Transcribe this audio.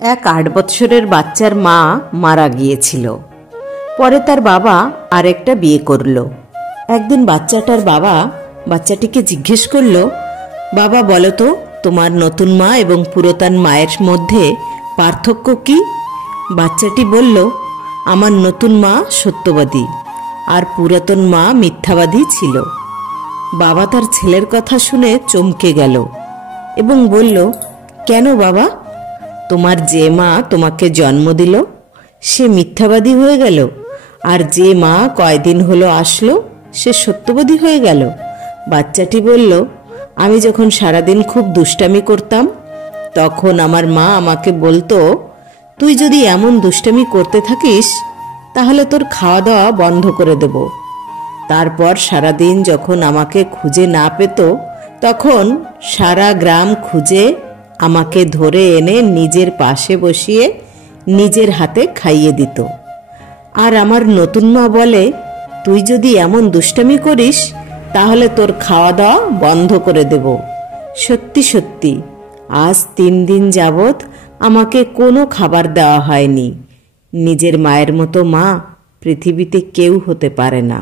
এক ৮ বৎসরের বাচ্চার মা মারা গিয়েছিল। পরে তার বাবা আরেকটা বিয়ে করল। একদিন বাচ্চাটার বাবা বাচ্চাটিকে জিজ্ঞেস করল, বাবা বলো তো, তোমার নতুন মা এবং পুরাতন মায়ের মধ্যে পার্থক্য কি? বাচ্চাটি বলল, আমার নতুন মা সত্যবাদী আর পুরাতন মা মিথ্যাবাদী ছিল। বাবা তার ছেলের কথা শুনে চমকে গেল এবং বলল, কেন বাবা? তোমার যে মা তোমাকে জন্ম দিল সে মিথ্যাবাদী হয়ে গেল, আর যে মা কয়দিন হলো আসলো সে সত্যবাদী হয়ে গেল? বাচ্চাটি বলল, আমি যখন সারাদিন খুব দুষ্টামি করতাম তখন আমার মা আমাকে বলতো, তুই যদি এমন দুষ্টামি করতে থাকিস তাহলে তোর খাওয়া দাওয়া বন্ধ করে দেব। তারপর সারাদিন যখন আমাকে খুঁজে না পেত তখন সারা গ্রাম খুঁজে আমাকে ধরে এনে নিজের পাশে বসিয়ে নিজের হাতে খাইয়ে দিত। আর আমার নতুন মা বলে, তুই যদি এমন দুষ্টামি করিস তাহলে তোর খাওয়া দাওয়া বন্ধ করে দেব। সত্যি সত্যি আজ ৩ দিন যাবৎ আমাকে কোনো খাবার দেওয়া হয়নি। নিজের মায়ের মতো মা পৃথিবীতে কেউ হতে পারে না।